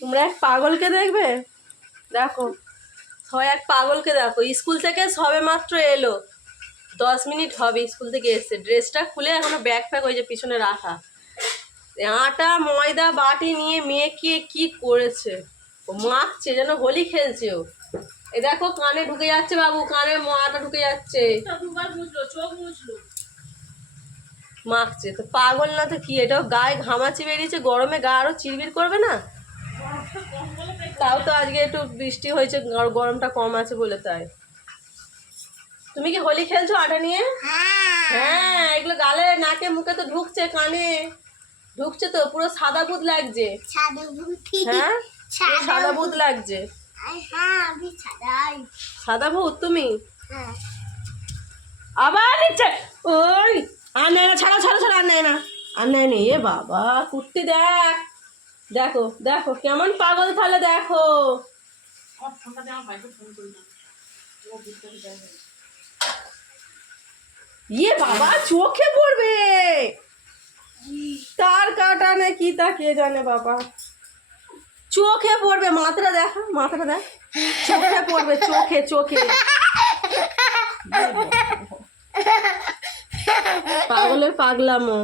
তোমরা এক পাগলকে দেখবে, দেখো সবাই এক পাগলকে দেখো। স্কুল থেকে সবে মাত্র এলো, 10 মিনিট হবে স্কুল থেকে এসছে, ড্রেসটা খুলে এখনো ব্যাগ ফ্যাগ ওই যে পিছনে রাখা, আটা ময়দা বাটি নিয়ে মেয়েকে কি করেছে, ও মাখছে যেন হোলি খেলছে। ও এ দেখো কানে ঢুকে যাচ্ছে বাবু, কানে আটা ঢুকে যাচ্ছে, মাখছে। তো পাগল না তো কি, এটাও গায়ে ঘামাচি বেরিয়েছে, গরমে গা আরো চিরবির করবে না। তাও তো আজকে একটু বৃষ্টি হয়েছে, গরমটা কম আছে বলে। তাই তুমি কি হোলি খেলছো আটা নিয়ে? হ্যাঁ, এগুলো গালে নাকে মুখে তো ঢুকছে, কানে ঢুকছে তো, পুরো সাদা ভূত লাগছে। হ্যাঁ সাদা ভূত লাগছে। সাদা ভূত তুমি আবার নিচ্ছে। ওই আর নেয় না, ছাড়া ছাড়া ছাড়া, আর নেয় না, আর নেয় নি। এ বাবা কুর্তি দেখ, দেখো দেখো কেমন পাগল তাহলে দেখো। ইয়ে বাবা চোখে পড়বে, তার কাটা না কি তা কে জানে বাবা, চোখে পড়বে। মাথাটা দেখা, মাথাটা দেখ, চোখে পড়বে, চোখে চোখে। পাগলের পাগলামো।